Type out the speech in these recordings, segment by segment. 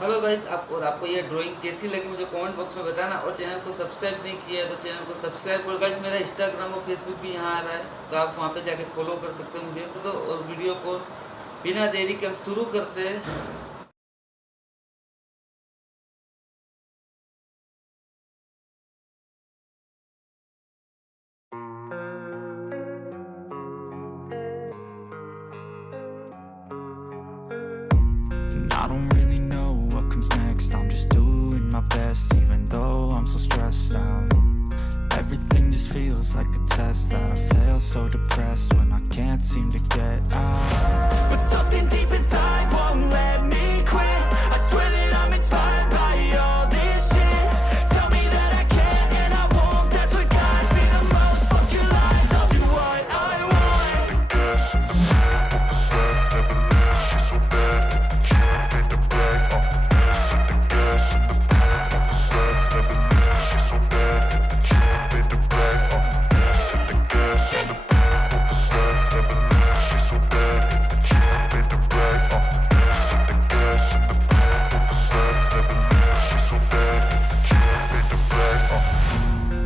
Hello guys, आपको ये drawing कैसी लगी मुझे कमेंट बॉक्स में बताना। और चैनल को सब्सक्राइब नहीं किया है तो चैनल को सब्सक्राइब करो गाइस। मेरा इंस्टाग्राम और फेसबुक भी यहाँ आ रहा है, तो आप वहाँ पे जाके फॉलो कर सकते हो मुझे। तो और वीडियो को बिना देरी के हम शुरू करते हैं। I don't really know what comes next. I'm just doing my best, even though I'm so stressed out. Everything just feels like a test that I fail, so depressed when I can't seem to get out. But something deep inside won't let me quit. I swear that I'm inspired by all this shit. Tell me that I can and I won't. That's what guides me the most. Fuck your lies, I'll do what I want.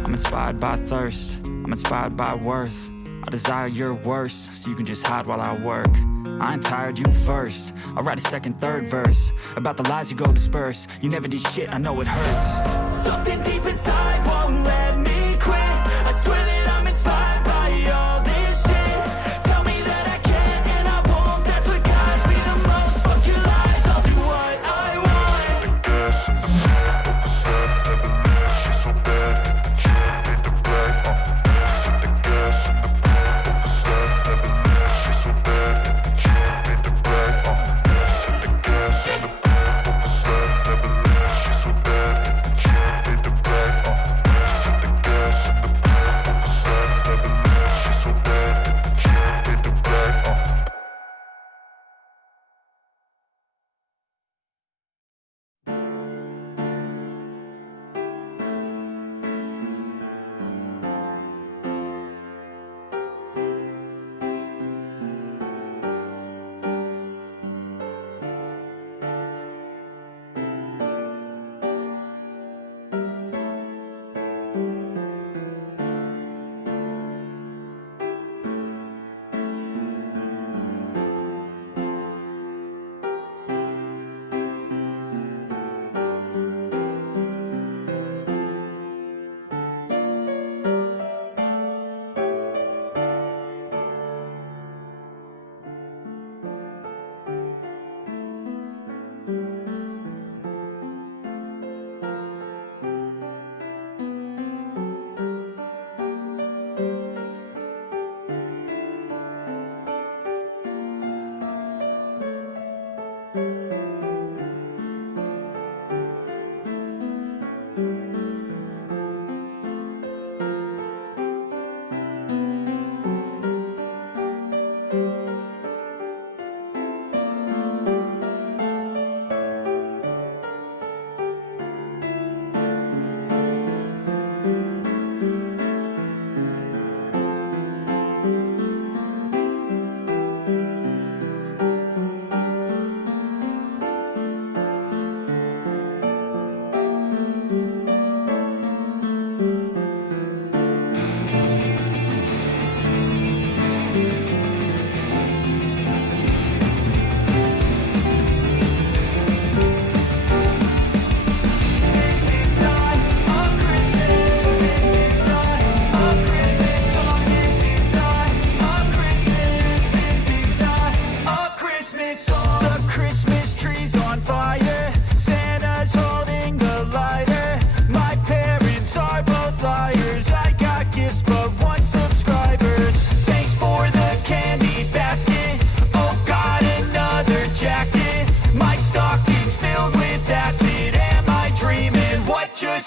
I'm inspired by thirst, I'm inspired by worth. I desire your worst, so you can just hide while I work. I ain't tired, you first. I'll write a second, third verse about the lies you go disperse. You never did shit, I know it hurts. Something deep inside won't let me quit. I swear that I'm inspired by all this shit. Tell me that I can and I won't. That's what guides me the most. Fuck your lies, I'll do what I want.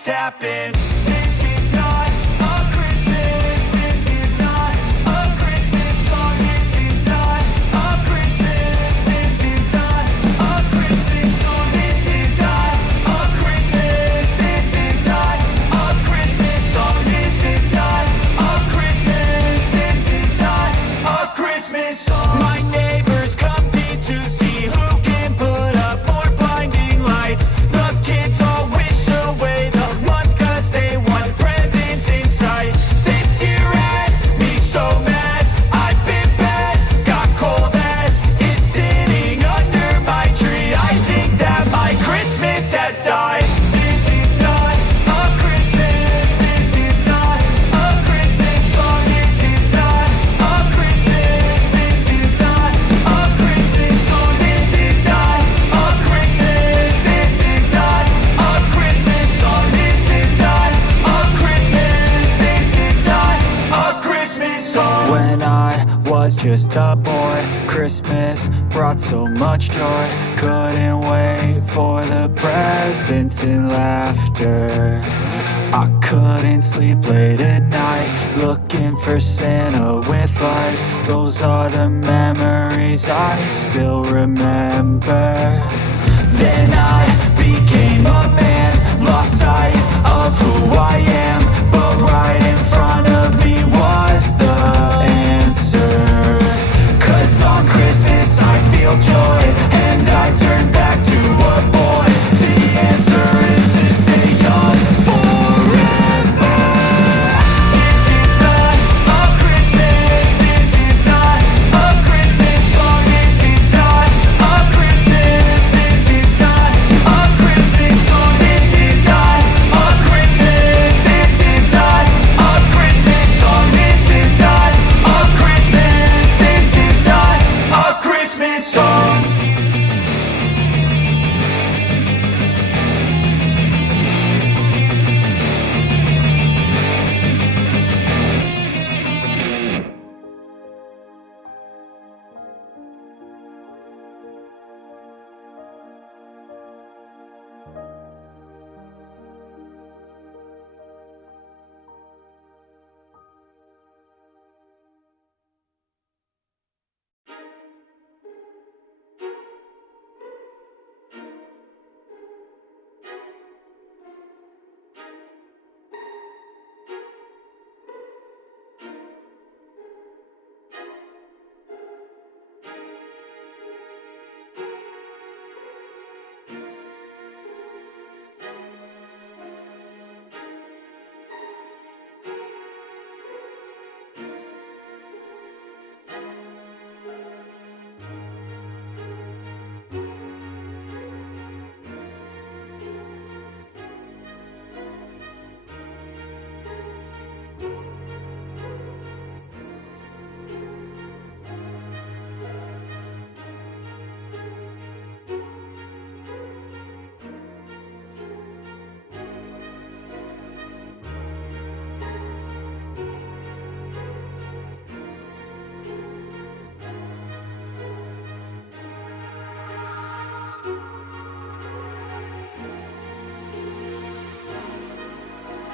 Happened. This is not a Christmas. This is not a Christmas song. This is not a Christmas. This is not a Christmas song. This is not a Christmas. This is not a Christmas song. This is not a Christmas. This is not a Christmas song. My neighbors compete to see who can put up more blinding lights. just a boy. Christmas brought so much joy. Couldn't wait for the presents and laughter. I couldn't sleep late at night, looking for Santa with lights. Those are the memories I still remember.